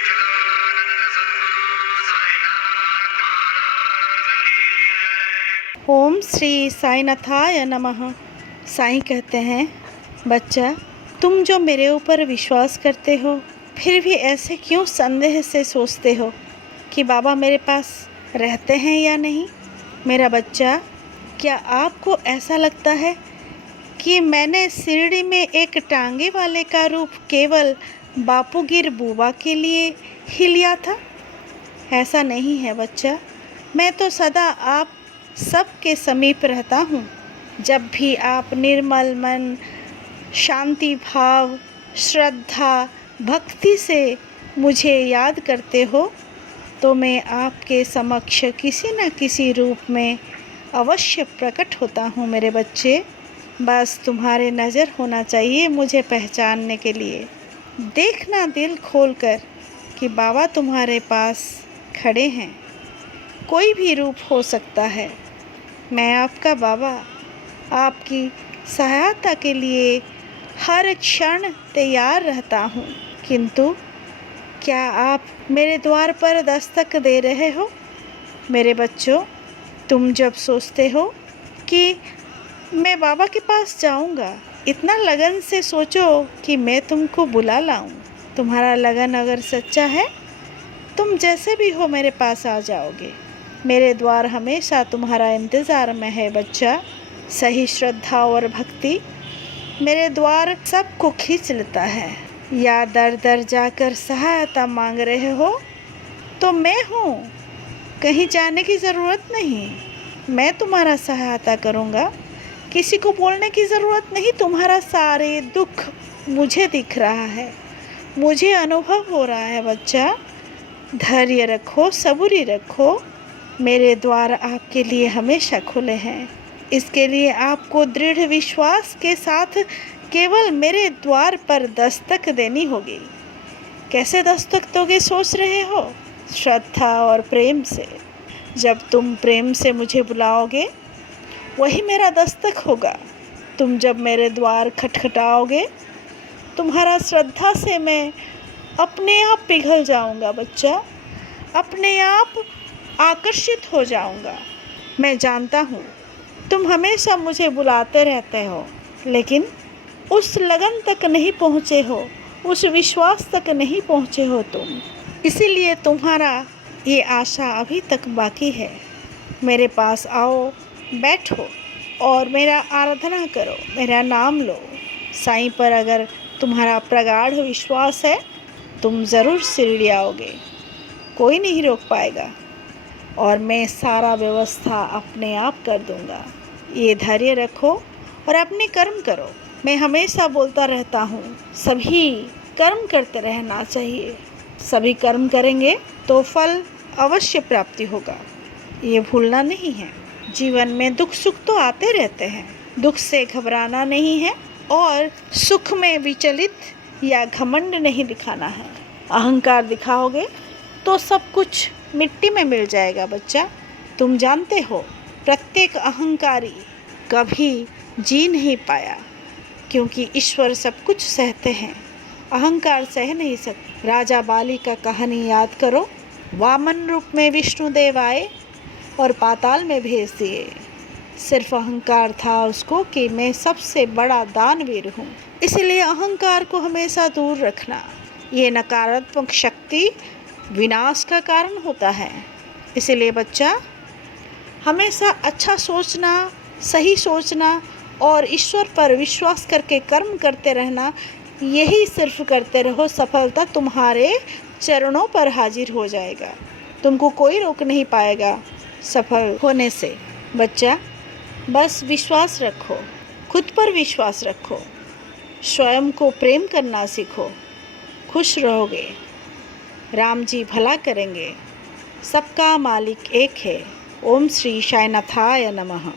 सच्चिदानंद सद्गुरु साईनाथ महाराज की जय। ओम श्री साईनाथाय नमः। साईं कहते हैं, बच्चा, तुम जो मेरे ऊपर विश्वास करते हो, फिर भी ऐसे क्यों संदेह से सोचते हो कि बाबा मेरे पास रहते हैं या नहीं? मेरा बच्चा, क्या आपको ऐसा लगता है कि मैंने शिरडी में एक टांगे वाले का रूप केवल बापूगिर बुबा के लिए ही लिया था? ऐसा नहीं है बच्चा। मैं तो सदा आप सबके समीप रहता हूँ। जब भी आप निर्मल मन, शांति भाव, श्रद्धा, भक्ति से मुझे याद करते हो, तो मैं आपके समक्ष किसी न किसी रूप में अवश्य प्रकट होता हूँ मेरे बच्चे। बस तुम्हारे नज़र होना चाहिए मुझे पहचानने के लिए। देखना दिल खोलकर कि बाबा तुम्हारे पास खड़े हैं। कोई भी रूप हो सकता है। मैं आपका बाबा आपकी सहायता के लिए हर क्षण तैयार रहता हूँ। किंतु क्या आप मेरे द्वार पर दस्तक दे रहे हो? मेरे बच्चों, तुम जब सोचते हो कि मैं बाबा के पास जाऊंगा, इतना लगन से सोचो कि मैं तुमको बुला लाऊं। तुम्हारा लगन अगर सच्चा है, तुम जैसे भी हो मेरे पास आ जाओगे। मेरे द्वार हमेशा तुम्हारा इंतज़ार में है बच्चा। सही श्रद्धा और भक्ति मेरे द्वार सबको खींच लेता है। या दर दर जाकर सहायता मांग रहे हो, तो मैं हूँ। कहीं जाने की ज़रूरत नहीं। मैं तुम्हारा सहायता करूँगा। किसी को बोलने की ज़रूरत नहीं। तुम्हारा सारे दुख मुझे दिख रहा है, मुझे अनुभव हो रहा है बच्चा। धैर्य रखो, सबूरी रखो। मेरे द्वार आपके लिए हमेशा खुले हैं। इसके लिए आपको दृढ़ विश्वास के साथ केवल मेरे द्वार पर दस्तक देनी होगी। कैसे दस्तक दोगे सोच रहे हो? श्रद्धा और प्रेम से। जब तुम प्रेम से मुझे बुलाओगे, वही मेरा दस्तक होगा। तुम जब मेरे द्वार खटखटाओगे, तुम्हारा श्रद्धा से मैं अपने आप पिघल जाऊंगा बच्चा। अपने आप आकर्षित हो जाऊंगा। मैं जानता हूँ तुम हमेशा मुझे बुलाते रहते हो, लेकिन उस लगन तक नहीं पहुँचे हो, उस विश्वास तक नहीं पहुँचे हो तुम। इसीलिए तुम्हारा ये आशा अभी तक बाकी है। मेरे पास आओ, बैठो और मेरा आराधना करो, मेरा नाम लो। साईं पर अगर तुम्हारा प्रगाढ़ विश्वास है, तुम ज़रूर शिरडी आओगे। कोई नहीं रोक पाएगा और मैं सारा व्यवस्था अपने आप कर दूंगा। ये धैर्य रखो और अपने कर्म करो। मैं हमेशा बोलता रहता हूँ, सभी कर्म करते रहना चाहिए। सभी कर्म करेंगे तो फल अवश्य प्राप्ति होगा। ये भूलना नहीं है। जीवन में दुख सुख तो आते रहते हैं। दुख से घबराना नहीं है और सुख में विचलित या घमंड नहीं दिखाना है। अहंकार दिखाओगे तो सब कुछ मिट्टी में मिल जाएगा बच्चा। तुम जानते हो, प्रत्येक अहंकारी कभी जी नहीं पाया, क्योंकि ईश्वर सब कुछ सहते हैं, अहंकार सह नहीं सकते। राजा बाली का कहानी याद करो। वामन रूप में विष्णुदेव आए और पाताल में भेज दिए। सिर्फ अहंकार था उसको कि मैं सबसे बड़ा दानवीर हूँ। इसलिए अहंकार को हमेशा दूर रखना। ये नकारात्मक शक्ति विनाश का कारण होता है। इसलिए बच्चा, हमेशा अच्छा सोचना, सही सोचना और ईश्वर पर विश्वास करके कर्म करते रहना, यही सिर्फ करते रहो। सफलता तुम्हारे चरणों पर हाजिर हो जाएगा। तुमको कोई रोक नहीं पाएगा सफल होने से। बच्चा, बस विश्वास रखो, खुद पर विश्वास रखो, स्वयं को प्रेम करना सीखो। खुश रहोगे। राम जी भला करेंगे। सबका मालिक एक है। ओम श्री साईनाथाय नमः।